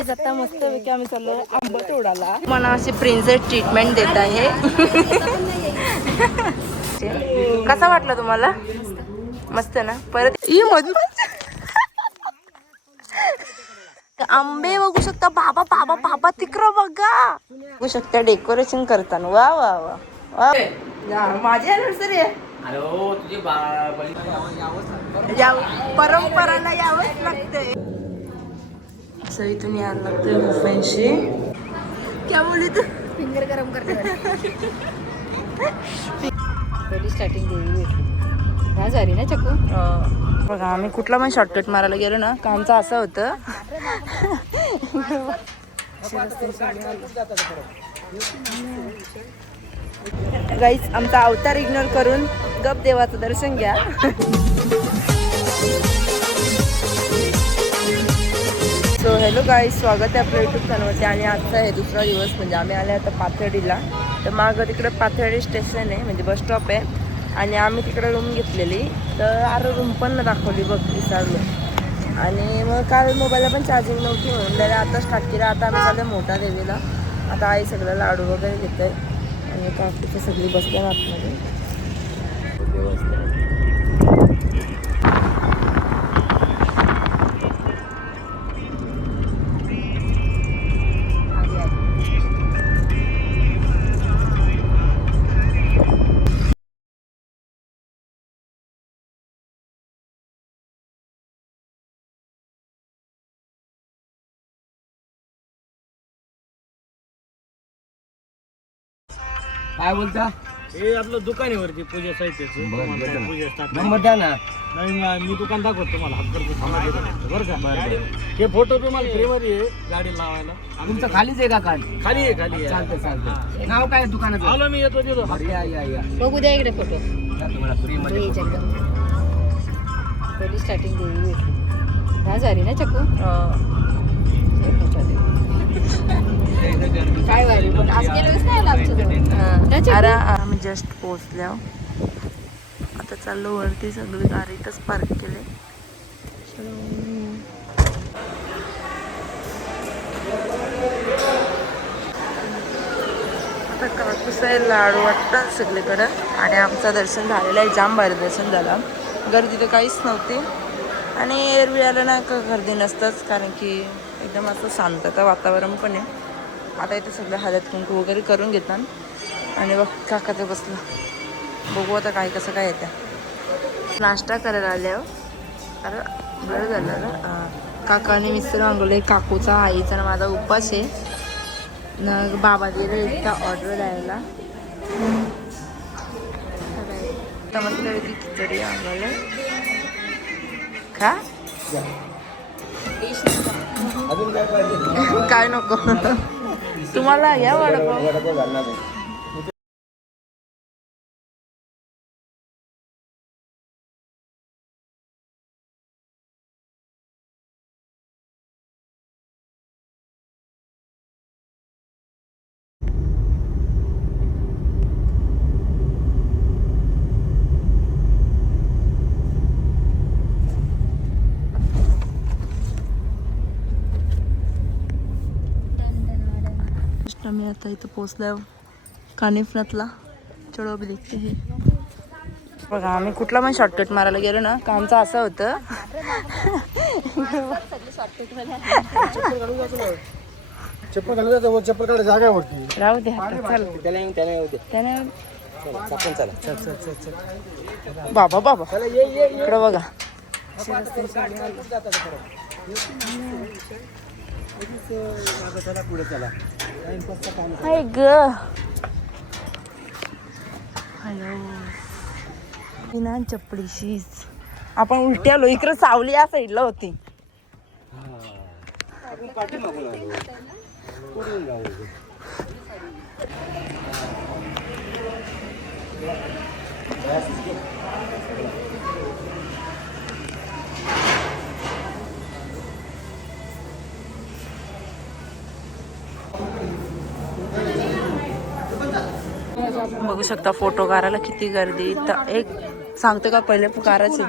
Guys आता मस्त पैकी आम्ही चाललो आंबटोडाला. मला अशी प्रिन्सेस ट्रीटमेंट देत आहे. कसा वाटला तुम्हाला? मस्त ना. परत आंबे बघू शकता. बाबा बाबा बाबा तिकडं बघा. बघू शकता डेकोरेशन करताना. वा वा वा वा. माझी अॅनिव्हर्सरी आहे. परंपराला यावंच लागतंय. असं इथून यायला लागतंय हसबँडशी. क्या बोलली तू? फिंगर गरम करते. पहिली स्टार्टिंग देवी भेटली झाली ना चकू. बघा आम्ही कुठला पण शॉर्टकट मारायला गेलो ना का आमचं असं होतं. गाईज आमचा अवतार इग्नोर करून गप देवाचं दर्शन घ्या. सो हॅलो गाईज, स्वागत आहे आपल्या यूट्यूब चॅनलवरती. आणि आजचा आहे दुसरा दिवस. म्हणजे आम्ही आले आता पाथर्डीला. तर मागं तिकडे पाथर्डी स्टेशन आहे, म्हणजे बस स्टॉप आहे. आणि आम्ही तिकडे रूम घेतलेली. तर अरे रूम पण न दाखवली बघ, विसरलो. आणि मग काल मोबाईलला पण चार्जिंग नव्हती म्हणून त्याला आता स्टार्ट केला. आता आम्ही चाललो मोठा देवीला. आता आई सगळं लाडू वगैरे घेत आहे आणि काकीचं सगळी बसल्या आतमध्ये. काय बोलता? हे आपलं दुकान आहे वरती पूजा साहित्याचं. पूजा नंबर द्या ना. नाही मी दुकान दाखवतो तुम्हाला. बरं का? हे फोटो तुम्हाला फ्रीमध्ये आहे गाडी लावायला. तुमचं खालीच आहे का कार्ड? खाली आहे खाली आहे. चालतं चालतं. नाव काय दुकानाचं? आलो मी येतो तिथं. या बघू द्या इकडे फोटो. तुम्हाला फ्री मध्ये पहिली स्टार्टिंग देवी भेटली झाली ना चकू. काय वारी पण आज गेलोच नाही आला आमच्या. अरे आम्ही जस्ट पोहोचल्या. आता चाललो वरती. सगळी गाडी इथंच पार्क केले. आता कापूस आहे, लाडू वाटतात सगळीकडं. आणि आमचं दर्शन झालेलं आहे. जाम भारी दर्शन झालं. गर्दी तर काहीच नव्हती. आणि एरवी आलं ना का गर्दी नसतंच, कारण की एकदम असं शांतता वातावरण पण आहे. आता इथे सगळं हळद कुंकू वगैरे करून घेतात. आणि बघ काका ते बसलं. बघू आता काय कसं काय येतं. नाश्ता करायला आल्यावर अरे बरं झालं ना. काकाने मिस्टर मागवले. काकूचा आईचा ना माझा उपास आहे ना. बाबा गेले इतका ऑर्डर द्यायला. तर मस्त वेगळी खिचडी मागवले. खा काय नको तुम्हाला या वडापाव. आम्ही आता इथं पोचल्यावर कानिफनाथला चढो बी देखते हे बघा. आम्ही कुठला पण शॉर्टकट मारायला गेलो ना का आमचं असं होतं. चप्पल घालून जातो. चप्पल काढायला जागा वरती. राहू दे चल. त्याने बाबा बाबा इकडं बघा. हाय ग. हॅलो ना चपडीशीच आपण उलटी आलो. इकडे सावली या साईडला होती. बघू शकता फोटो काढायला किती गर्दी. इथं एक सांगतो का पहिले कारायचे.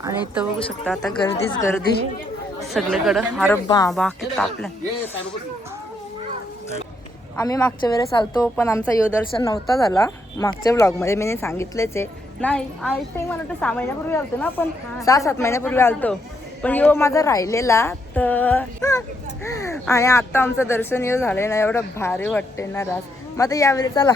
आणि इथं बघू शकता आता गर्दीच गर्दी. सगळीकडं. अरे बाबा किती तापलं. आम्ही मागच्या वेळेस आलतो पण आमचा यो दर्शन नव्हता झाला. मागच्या ब्लॉगमध्ये मी सांगितलेच आहे. नाही आय थिंक मला वाटतं 6 महिन्यापूर्वी आलतो ना, पण 6-7 महिन्यापूर्वी आलतो. पण यो माझा राहिलेला तर आणि आता आमचं दर्शन यो झालंय ना, एवढं भारी वाटते ना रास. मग आता यावेळेस चला,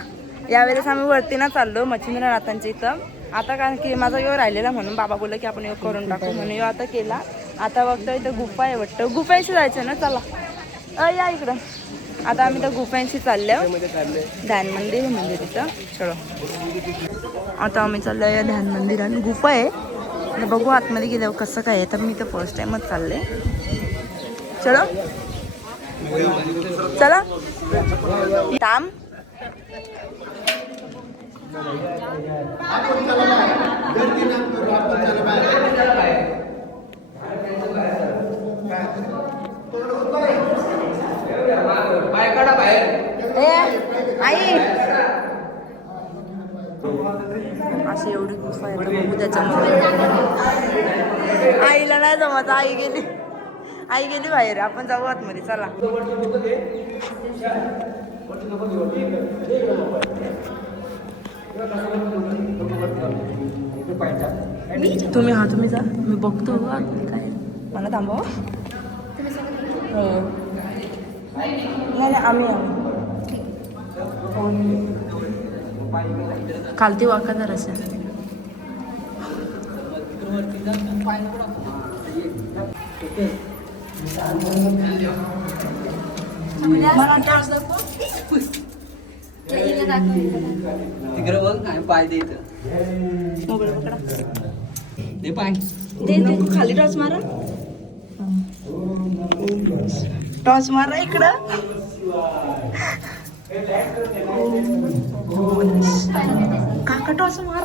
यावेळेस आम्ही वरती ना चाललो मच्छिंद्रनाथांच्या इथं. आता कारण की माझा यो राहिलेला म्हणून बाबा बोलले की आपण यो करून टाकू म्हणून यो आता केला. आता बघतो इथं गुफा आहे वाटतं, गुफांशी जायचं ना. चला या इकडं. आता आम्ही त्या गुफांशी चाललो, ध्यान मंदिर म्हणजे तिथं. चलो आता आम्ही चाललो या ध्यान मंदिर आणि गुफा आहे. तर बघू आतमध्ये गेल्यावर कसं काय आहे. तर मी तर फर्स्ट टाइमच चालले. चलो चला थांब. आई अशी एवढी गुफा आहे. बघू त्याच्यामध्ये. आईला नाही जमत. आई गेली बाहेर. आपण जाऊ आतमध्ये. चला तुम्ही जा. मी बघतो काय. मला थांबव. हो नाही आम्ही खालती वाका जर असेल. तिकडे बघ काय पाय देत मोबाईल पकडा. दे पाय दे खाली टॉस मारा. टॉस मारा इकडं. काका टॉस मार.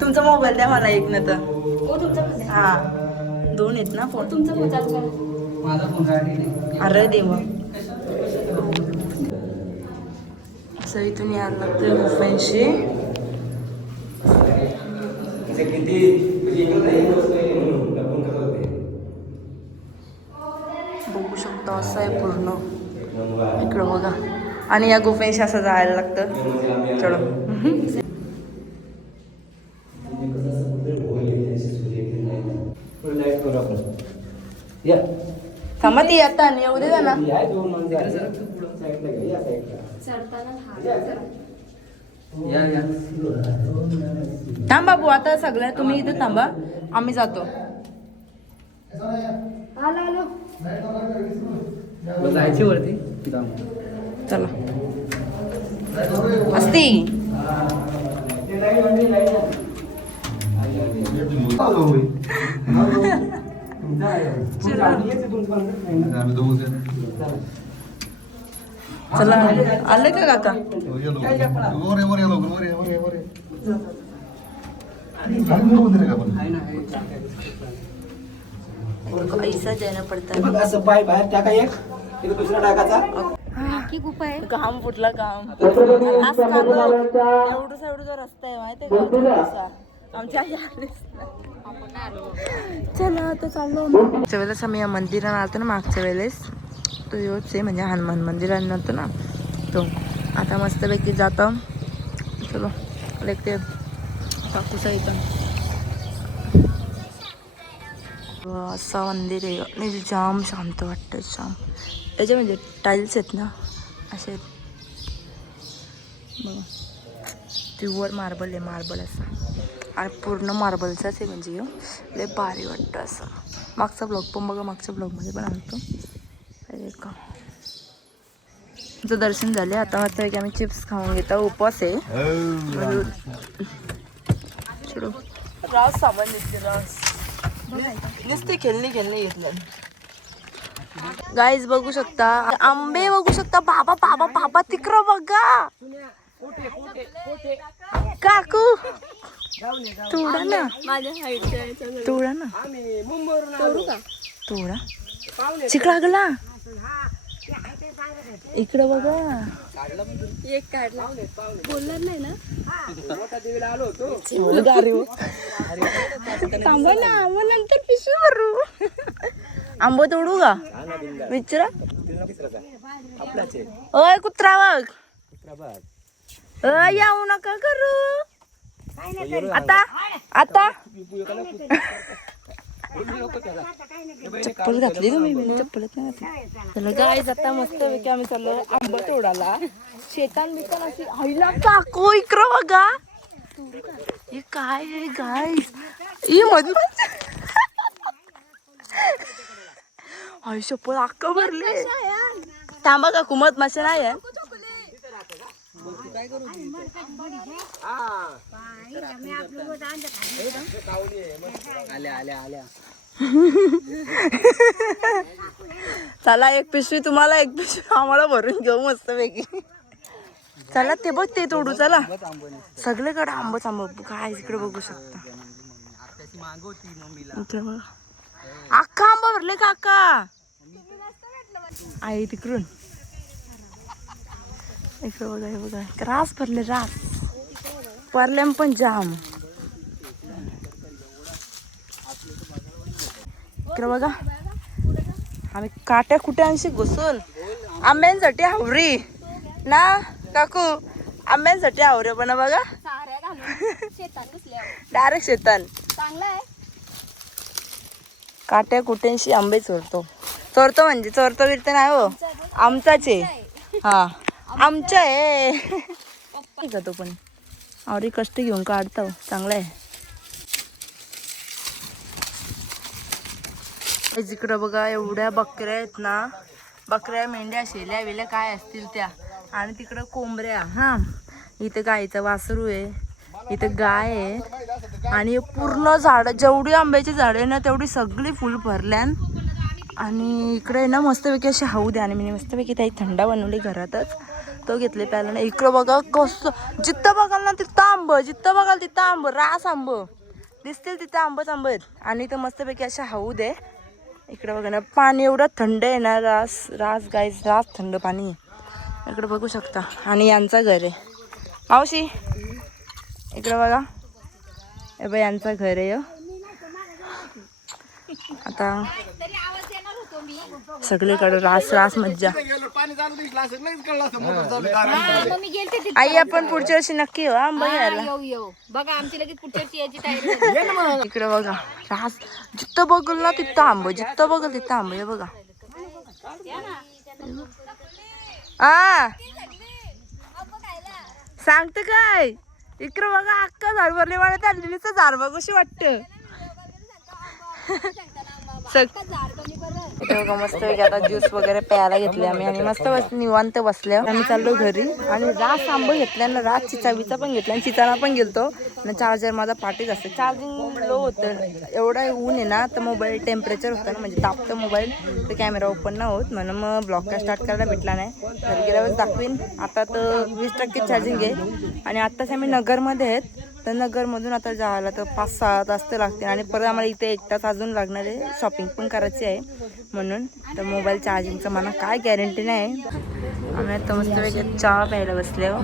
तुमचा मोबाईल द्या मला एक ना तर. हा 2 आहेत ना फोन. तुमचा माझा फोन काय. अरे देवा. असं इथून यायला लागतं गुफांशी. बघू शकतो असं आहे पूर्ण इकडं बघा. आणि या गुफेशी असं जायला लागतं. चलो थांबा ती आता आणि येऊ दे ना. थांब बाबू आता सगळ्या तुम्ही इथं थांबा. आम्ही जातो. जायची वरती. चला असती. चला आले का काका. पैसा द्यायला पडतात. असं पाय बाहेर टाका एक दुसरा टाकाचा. घाम फुटला घाम. एवढं रस्ता आहे माहिती आहे. आमच्या चला आता चाललो. मागच्या वेळेस आम्ही या मंदिरात आलतो ना. मागच्या वेळेस तो योच आहे म्हणजे हनुमान मंदिरात नव्हतं ना तो. आता मस्तपैकी जातो. चलो लेखते काकूचा इथं. असं मंदिर आहे आणि जाम शांत वाटतं. जाम याचे म्हणजे टाईल्स आहेत ना असे आहेत बघा. प्युअर मार्बल आहे. मार्बल असं आणि पूर्ण मार्बलचाच आहे म्हणजे लय भारी वाटतं असं. मागचा ब्लॉग पण बघा. मागच्या ब्लॉगमध्ये पण आणतो का. तुमचं दर्शन झाले. आता मस्त की आम्ही चिप्स खाऊन घेतो. उपवास आहे. रस साबण दिसते. रस नुसते खेळणी घेतलं. गाईज बघू शकता. आंबे बघू शकता. बाबा बाबा बाबा तिकडं बघा. काकू तोडा ना. तोडा ना. तोडा चिकला गला. इकडं बघा. एक काढला बोलणार नाही ना. थांबा ना, मग नंतर पिशवी भरू. आंबो तोडू का विचारा. ओय कुत्रा बघ. येऊ नका करू आता. आता चप्पल घातली तुम्ही. मी चप्पलच नाही घातली. चला गाईज आता मस्त पैकी आम्ही चाललो आंबा तोडाला. शेतान बितान अशी आईला काकू इकडं बघा. हे काय आहे गाईज. ही मधून आई चप्पल अक्का भरले. थांबा काकू मत मासे नाही आहे. चला एक पिशवी तुम्हाला एक पिशवी आम्हाला भरून घेऊ मस्त पैकी. चला ते बघ ते तोडू. चला सगळीकडे आंबच आंब काय इकडे बघू शकता. इकडे बघा अख्खा आंबा भरले काका. आई तिकडून इकडे बघा. हे बघा रास भरले. रास परल्याम पण जाम. इकडे बघा आम्ही काट्या कुट्यांशी घुसून आंब्यांसाठी हावरी ना काकू. आंब्यांसाठी हावरे पण बघा डायरेक्ट शेतान. काट्या कुट्यांशी आंबे चोरतो. चोरतो म्हणजे चोरतो बिरतो नाही हो. आमचाच आहे. हा आमच्या आहे का तो पण. आवडी कष्ट घेऊन काढतो चांगला आहे. इकडं बघा एवढ्या बकऱ्या आहेत ना. बकऱ्या मेंढ्या शेल्या वेल्या काय असतील त्या. आणि तिकडं कोंबड्या. हा इथं गाईचं वासरू आहे. इथं गाय आहे. आणि पूर्ण झाड जेवढी आंब्याची झाडं आहे ना तेवढी सगळी फुल भरल्यान. आणि इकडे ना मस्तपैकी अशी हाऊ द्या. आणि मी मस्तपैकी त्याही थंडा बनवली घरातच. तो घेतले प्यायला ना. इकडं बघा कसं जिथं बघाल ना तिथं आंब. जिथं बघाल तिथं आंब. रास आंब दिसतील तिथं आंबच आंब आहेत. आणि इथं मस्तपैकी अशा हाऊ दे. इकडे बघा ना पाणी एवढं थंड आहे ना. रास गाईस रास थंड पाणी इकडे बघू शकता. आणि यांचा घर आहे मावशी. इकडे बघा हे बाई यांचा घर आहे. आता सगळीकडे रास रास मज्जा. आई आपण पुढच्या वर्षी नक्की हो आंबा घ्यायला. बघा आमची लगेच पुढच्या याची तयारी. इकडे बघा रास जिथं बघल ना तिथं आंब. जिथं बघल तिथं आंब. हे बघा आ सांगते काय. इकडं बघा अक्का झाड भरले. मला त्या लिलीचं झाड बघ कशी वाटतं. बघा मस्त आता ज्यूस वगैरे प्यायला घेतले आम्ही. आणि मस्त निवांत बसले. आम्ही चाललो घरी. आणि रास आंबा घेतल्या ना. रास चिचावीचा पण घेतला. आणि चिचाला पण गेलतो ना. चार्जर माझा पाठीच असते. चार्जिंग लो होतं. एवढा ऊन आहे ना तर मोबाईल टेम्परेचर होतं ना म्हणजे तापतं मोबाईल. तर कॅमेरा ओपन नाही होत म्हणून मग ब्लॉग काय स्टार्ट करायला भेटला नाही. घरी गेल्यावर दाखवीन. आता तर 20% चार्जिंग आहे. आणि आत्ताच आम्ही नगरमध्ये आहेत. तर नगरमधून आता जायला तर 5-6 तास तर लागतील. आणि परत आम्हाला इथे 1 तास अजून लागणार आहे. शॉपिंग पण करायची आहे म्हणून. तर मोबाईल चार्जिंगचं मला काय गॅरंटी नाही. आम्ही आता मस्त चहा प्यायला बसले हो.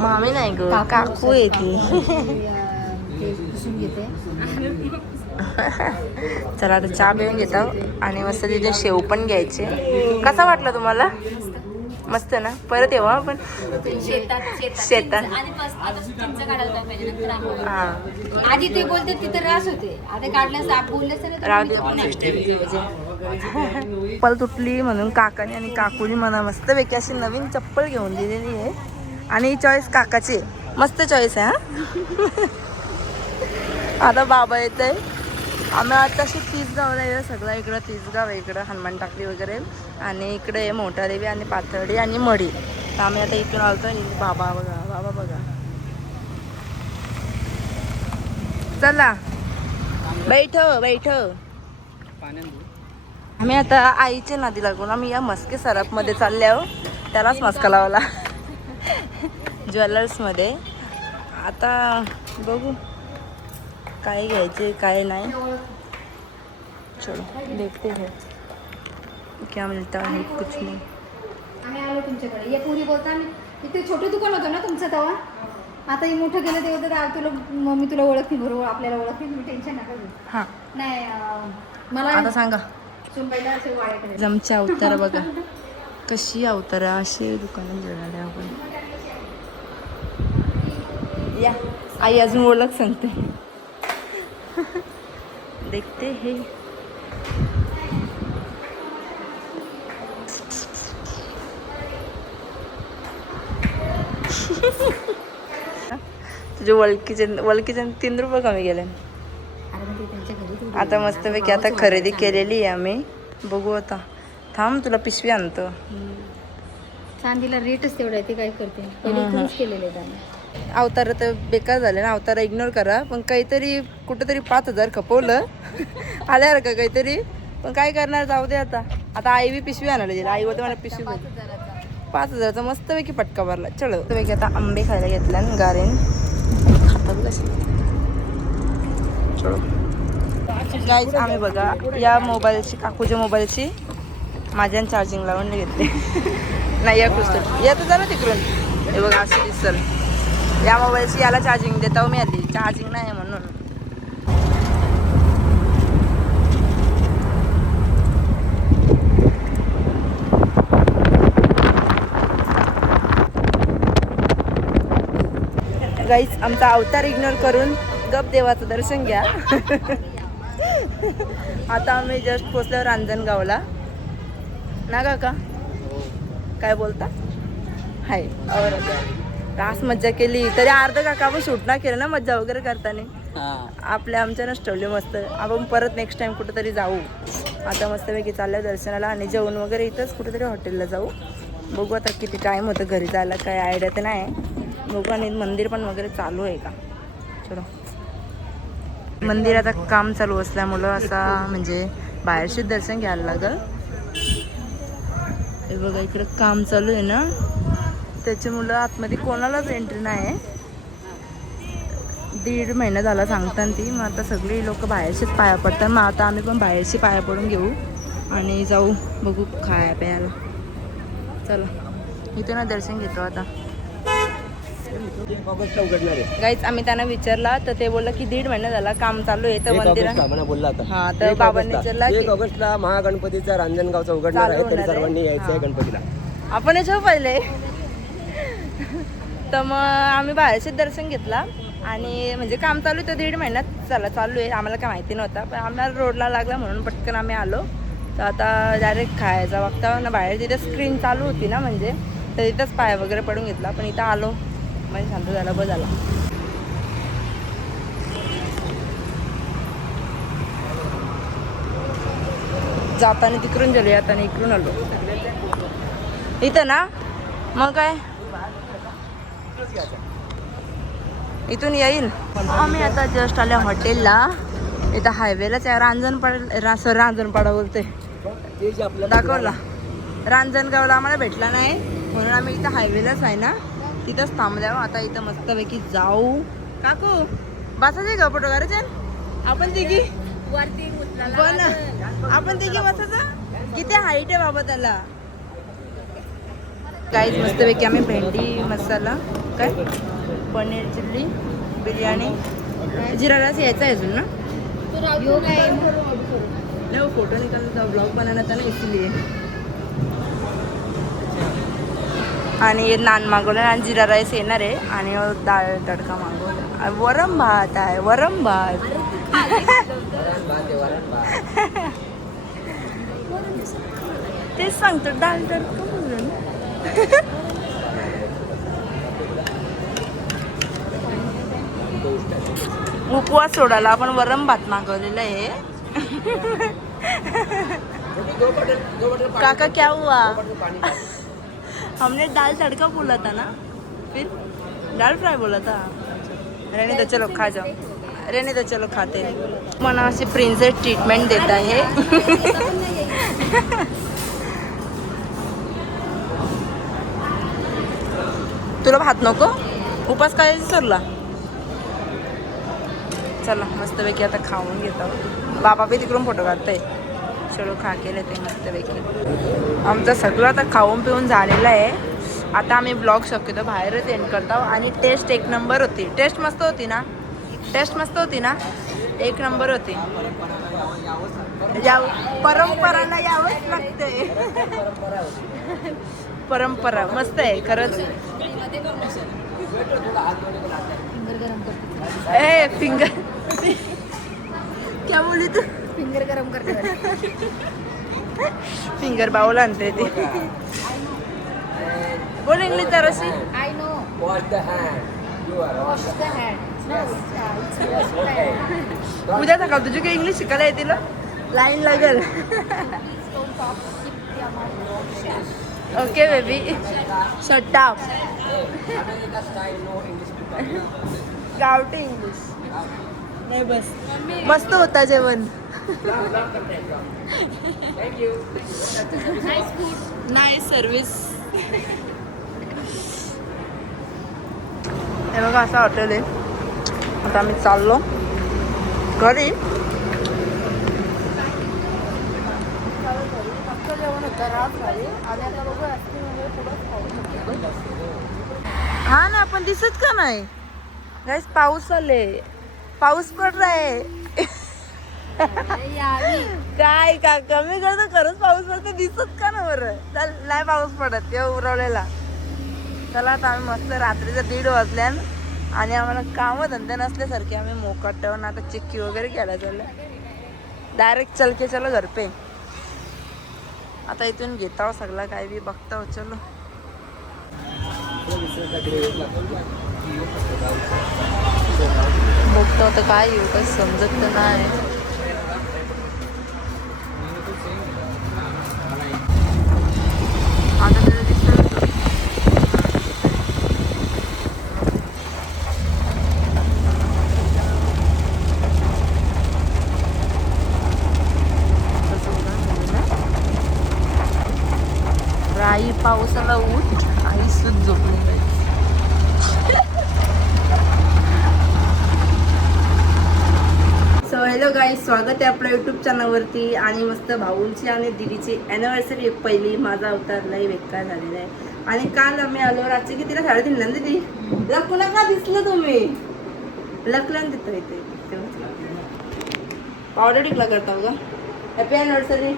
मामी नाही ग काकू येते. चला आता चहा पिऊन घेतो. आणि मस्त तिथे शेव पण घ्यायचे. कसा वाटला तुम्हाला. मस्त ना. परत येऊ आपण शेतात. आधी ते बोलते तिथे रास होते. आता काढल्यास बोललेच चप्पल तुटली म्हणून काकाने आणि काकूनी मला मस्तपैकी अशी नवीन चप्पल घेऊन दिलेली आहे. आणि ही चॉईस काकाची मस्त चॉईस आहे. हा आता बाबा येत आहे. आम्ही आता अशी तीसगावला आहे. सगळं इकडं तीसगाव आहे. इकडं हनुमान टाकली वगैरे. आणि इकडे मोठादेवी आणि पाथर्डी आणि मढी. तर आम्ही आता इथून आलतो. बाबा बघा बाबा बघा. चला बैठ बैठ. आम्ही आता आईच्या नादी लागून आम्ही या मस्के सरपमध्ये चालले आहो. त्यालाच मस्का लावला ज्वेलर्समध्ये. आता बघू काय घ्यायचे काय नाही. चलो देखते हैं क्या मिलता है. कुछ नहीं. आम्ही आलो तुमच्याकडे. या पुरी बोलता इथे छोटं दुकान होतं ना तुमचं तेव्हा. आता हे मोठं गेलं तेव्हा तर तुला मम्मी तुला ओळखली बरोबर, आपल्याला ओळखली, तुम्ही टेन्शन नका घेऊ. हां नाही मला आता सांगा सुनबाईला असे वाड्याकडे जमचे अवतार बघा कशी अवतार अशी दुकानात जेवणाला आपण. या आई अजून ओळख सांगते. देखते हे तुझे वळकीचे 3 रुपये कमी गेले. आता मस्तपैकी आता खरेदी केलेली आहे आम्ही. बघू आता थांब तुला पिशवी आणतो. चांदीला रेटच तेवढा आहे, ते काय करते पहिले इथूनच केलेले आहेत आम्ही. अवतार तर बेकार झाले ना, अवतार इग्नोर करा. पण काहीतरी कुठंतरी 5,000 खपवलं आल्यावर का काहीतरी. पण काय करणार, जाऊ दे आता. आता आई बी पिशवी आणायला गेली. आई बोलते मला पिशवी 5,000चा मस्तपैकी पटका भरला. चलो मस्तपैकी आता आंबे खायला घेतल्या गारेन खातात कशी. चलो गाईज आम्ही बघा या मोबाईलची काकूच्या मोबाईलची माझ्या चार्जिंग लावून घेतले. नाही या पुस्तक या तर जरा तिकडून हे बघा असं दिसल. या मोबाईलची याला चार्जिंग देता मी आली, चार्जिंग नाही म्हणून. गाईज आमचा अवतार इग्नोर करून गप देवाचं दर्शन घ्या. आता आम्ही जस्ट पोचल्यावर रांजणगावला ना काका काय बोलता हाय रास मज्जा केली तरी अर्ध काका आपण शूट ना केलं ना मज्जा वगैरे करताना. आपल्या आमच्या नष्टवले मस्त. आपण परत नेक्स्ट टाइम कुठेतरी जाऊ. आता मस्तपैकी चाललं दर्शनाला आणि जेवण वगैरे इथंच कुठेतरी हॉटेलला जाऊ. बघू आता किती टाईम होतं घरी जायला, काय आयडिया तर नाही. बघू आणि मंदिर पण वगैरे चालू आहे का. चलो मंदिराचं काम चालू असल्यामुळं असा म्हणजे बाहेरशीच दर्शन घ्यायला लागल. हे बघा इकडं काम चालू आहे ना, त्याच्यामुळं आतमध्ये कोणालाच एंट्री नाही आहे. 1.5 महिना झाला सांगताना ती. मग आता सगळी लोक बाहेरशीच पाया पडतात. मग आता आम्ही पण बाहेरशी पाया पडून घेऊ आणि जाऊ बघू खाया प्यायला. चला इथं ना दर्शन घेतो आता. गाईच आम्ही त्यांना विचारला तर ते बोलला की 1.5 महिना झाला काम चालू आहे तर मंदिरात बोलला होता. हा तर बाबांनी विचारला 1 ऑगस्टला महागणपतीचा रांजणगावचा उघडणार आहे, तरी सर्वांनी यायचं आहे गणपतीला. आपण याच्या पहिले तर मग आम्ही बाहेरचे दर्शन घेतला आणि म्हणजे काम चालू आहे तर 1.5 महिन्यात चालू आहे. आम्हाला काय माहिती नव्हता पण आम्हाला रोडला लागला म्हणून पटकन आम्ही आलो. तर आता डायरेक्ट खायचा बघता ना बाहेर तिथे स्क्रीन चालू होती ना म्हणजे तर तिथंच पाय वगैरे पडून घेतला. पण इथं आलो म्हणजे शांत झाला बस झाला. जाताना तिकडून गेलो येताना इकडून आलो इथं ना. मग काय इथून येईल. आम्ही आता जस्ट आल्या हॉटेलला. इथं हायवेलाच आहे रांजणपाडा बोलते दाखवला. रांजणगावला आम्हाला भेटला नाही म्हणून आम्ही इथं हायवेलाच आहे ना तिथंच थांबल्या. आता इथं मस्तपैकी जाऊ. काकू बसायचे का फोटो काढायचे आपण तिघी वरती पण आपण तिघी बसायचं. किती हाईट आहे बाबा त्याला. काहीच मस्तपैकी आम्ही भेंडी मसाला काय पनीर चिल्ली बिर्याणी जीरा राईस यायचा आहे अजून ना. नहीं फोटो निकालना था ब्लॉग बनाना था ना इसलिए. आणि नान मागवलं आणि जीरा राईस येणार आहे आणि डाळ तडका मागवला. वरम भात आहे वरम भात. तेच सांगतो डाळ तडका म्हणून. उपवास सोडायला आपण वरम भात मागवलेला आहे. काका क्या हुआ हमने दाल तड़का बोला था ना फिर दाल फ्राई बोला था. रहने दो चलो खा जाओ. रहने दो चलो खाते. मला अशी प्रिन्सेस ट्रीटमेंट देत आहे. तुला भात नको उपास काय सरला. चला मस्तपैकी आता खाऊन घेतो. बाबा बी तिकडून फोटो काढताय. छोडो खा केले ते मस्तपैकी. आमचं सगळं आता खाऊन पिऊन झालेलं आहे. आता आम्ही ब्लॉग शक्यतो बाहेरच एंड करतो. आणि टेस्ट एक नंबर होती. टेस्ट मस्त होती ना? टेस्ट मस्त होती ना? एक नंबर होती. परंपराला यावंच लागतंय. परंपरा मस्त आहे खरंच. ए फिंगर क्या बोली तू? फिंगर गरम करते. फिंगर बाउल आणते ते. बोल इंग्लिश जराशी. I know. Wash the hand. You are wash the hand. उद्या सकाळ तुझी काही इंग्लिश शिकायला येतील लाईन लागेल. Okay baby shut up. गावठी इंग्लिश नाही बस. मस्त होता जेवण. Nice service. हे बघा असं हॉटेल आहे. आता आम्ही चाललो घरी. हा ना पण दिसत का नाही गाईस? पाऊस आले. पाऊस पड आहे. काय का कमी करतो खरंच पाऊस पडतो. दिसत का ना बरं? चल नाही पाऊस पडत तेव्हा उरवलेला. चला आता आम्ही मस्त रात्रीचं 1:30 वाजल्यान आणि आम्हाला कामं धंदे नसल्यासारखे आम्ही मोकाट ठेवून आता चिक्की वगैरे घ्यायला चाललं. डायरेक्ट चल के चलो घर पे. आता इथून घेता सगळा काय बी बघता. चलो बघतो आता काय येऊ काही समजत तर नाही. आता त्याला दिसत राई पावसाला उठ आई सुद्धा झोपली नाही. सो हॅलो गाईज, स्वागत आहे आपल्या यूट्यूब चॅनलवरती. आणि मस्त भाऊंची आणि दिदीची ॲनिव्हर्सरी पहिली. माझा अवतार लई बेकार झालेला आहे. आणि काल आम्ही आलो रात्री कितीला 3:30 ना दिदी. लकुला का दिसलं तुम्ही? लकलन देतो इथे पावडर टिकला करता का? Happy anniversary.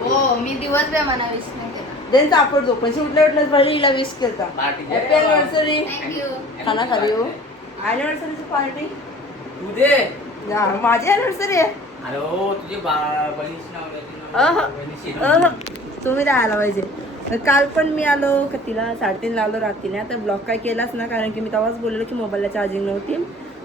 हो मी दिवस बी म्हणा विश नाही केला. त्यांचा आपण झोपायची उठल्याच पाहिजे हिला विश करता. Happy anniversary. थँक्यू. खाना खाली हो. ॲनिव्हर्सरीची पार्टी उदे माझी ॲनिव्हर्सरी आहे. अरे हो तुझे बहिणीचं नाव तुम्ही राहायला पाहिजे. काल पण मी आलो का तिला 3:30 ला आलो रात्रीने. आता ब्लॉग काय केलाच ना कारण की मी तेव्हाच बोललो की मोबाईलला चार्जिंग नव्हती.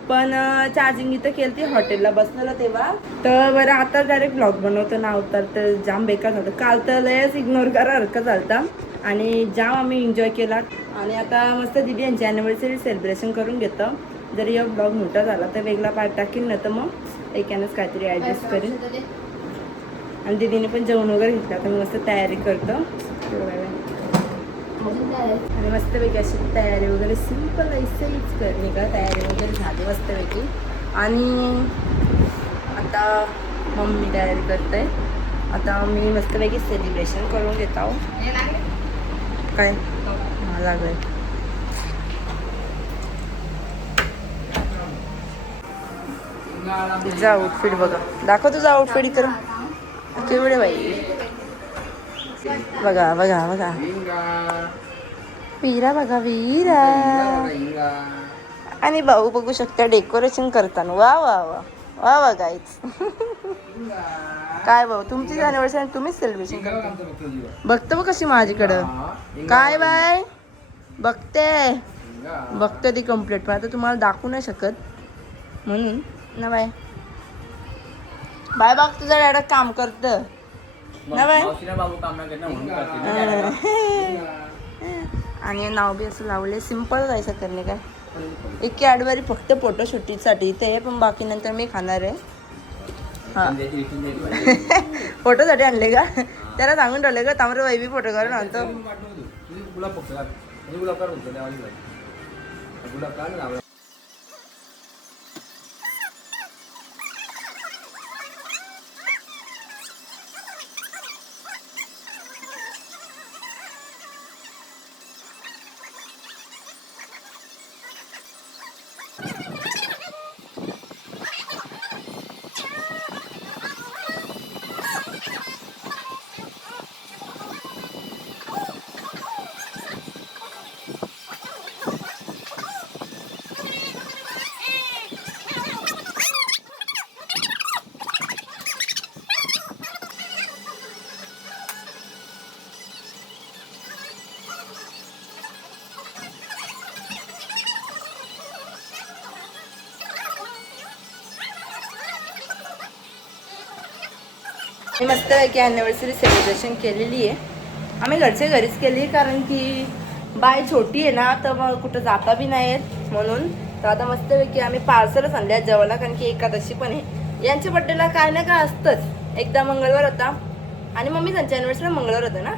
पण चार्जिंग इथं केली ती हॉटेलला बसलेलं तेव्हा. तर बरं आता डायरेक्ट ब्लॉग बनवतो ना अवतार तर जाम बेकार झालं. काल तर लयच इग्नोर करासारखं झालं आणि जाम आम्ही एन्जॉय केला. आणि आता मस्त दिदी यांची ॲनिव्हर्सरी सेलिब्रेशन करून घेतं. जर या ब्लॉग मोठा झाला तर वेगळा पार्ट टाकीन ना तर मग एकानंच काहीतरी ॲडजस्ट करेन. आणि दीदीने पण जेवण वगैरे घेतलं तर मी मस्त तयारी करतो. आणि मस्तपैकी अशी तयारी वगैरे सिम्पल ऐसंच करणे का तयारी वगैरे झाली मस्तपैकी. आणि आता मम्मी तयारी करते. आता मी मस्तपैकी सेलिब्रेशन करून घेत आहो. काय लागलं तुझा आउटफिट बघा. दाखव तुझा आउटफिट करून केवढे बाई. बघा बघा बघा वीरा बघा वीरा. आणि भाऊ बघू शकता डेकोरेशन करताना. वा वा वा वा वा गाईच. काय भाऊ तुमची ॲनिव्हर्सरी तुम्हीच सेलिब्रेशन करता. बघतो बघ कशी माझ्याकडं. काय बाय बघते ती कम्प्लीट. पण आता तुम्हाला दाखवू नाही शकत म्हणून ना बाय. बाय बघ तुझं डॅड काम करतं ना बाय. आणि नाव बी असं लावले सिम्पल जायचं करणे काय. एक कॅडबरी फक्त फोटोशूटसाठी इथे आहे पण बाकी नंतर मी खाणार आहे. हां फोटोसाठी आणले का? त्याला सांगून ठेवले का तांबरे बाई फोटो काढून आणतो. मी मस्तपैकी ॲनिव्हर्सरी सेलिब्रेशन केलेली आहे. आम्ही घरच्या घरीच केली कारण की बाय छोटी आहे ना, तर मग कुठं जाता बी नाही येत म्हणून. तर आता मस्तपैकी आम्ही पार्सलच आणल्या जेवायला, कारण की एकादशी पण आहे. यांच्या बड्डेला काय ना काय असतंच. एकदा मंगळवार होता आणि मम्मी त्यांच्या ॲनिव्हर्सरी मंगळवार होतं ना,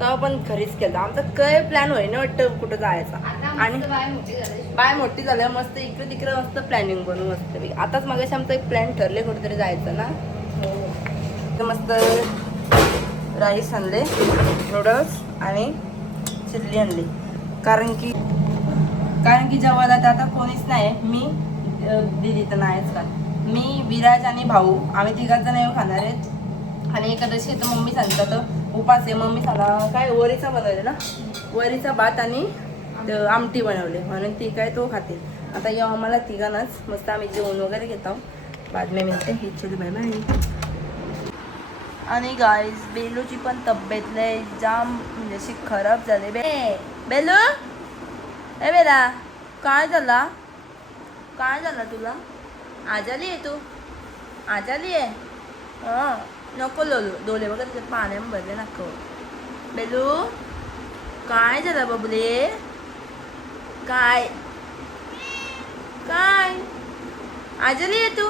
तेव्हा पण घरीच केलं. आमचा काय प्लॅन होईना वाटतं कुठं जायचा. आणि बाय मोठी झाल्या मस्त इकडे तिकडे मस्त प्लॅनिंग बनवू मस्त. आताच मागाशी आमचा एक प्लॅन ठरले कुठेतरी जायचं ना. तर मस्त राईस आणले, नूडल्स आणि चिल्ली आणली. कारण की जेव्हा आता कोणीच नाही, मी दिदी तर नाहीच का, मी विराज आणि भाऊ आम्ही तिघाच जण येऊ खाणार आहेत. आणि एकादशी तर मम्मी सांगतात उपास आहे. मम्मी सांगा काय वरीचा बनवले ना, वरीचा भात आणि आमटी बनवले म्हणून ती काय तो खाते. आता येऊ आम्हाला तिघांनाच मस्त आम्ही जेवण वगैरे घेतो. बाद में मिळते ही चली बाय बाय. आणि गाईज बेलूची पण तब्येत लय जाम म्हणजे अशी खराब झाली. बेलू ए बेला काय झाला तुला? आजाली आहे तू? आजाली आहे? हां नको डोले बघा तिथे पाण्याने भरले नको. बेलू काय झालं बबले? काय आजाली आहे तू?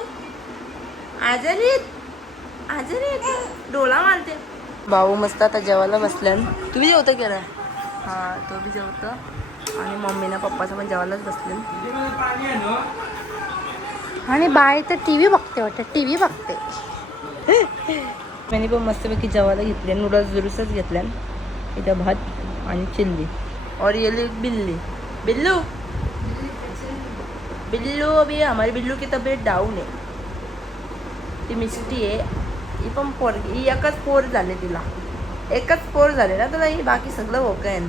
आजारी डोला मारते. भाऊ मस्त आता जेवायला बसल्यान. तू बी जेवतं केलं? हां तो बी जेवतं आणि मम्मीना पप्पाचं पण जेवायलाच बसले. आणि बाय तर टीव्ही बघते वाटतं, टीव्ही बघते. मी पण मस्तपैकी जेवायला घेतले. नूडल्स दुरुस्तच घेतल्या. इथं भात आणि चिल्ली और ये ली बिल्लू अभी हमारे बिल्लू की तबीयत डाऊन आहे. ती मिष्टी आहे ही पण पोरगी. ही एकच पोर झाले तिला, एकच पोर झाले ना, तर ही बाकी सगळं ओके आहे.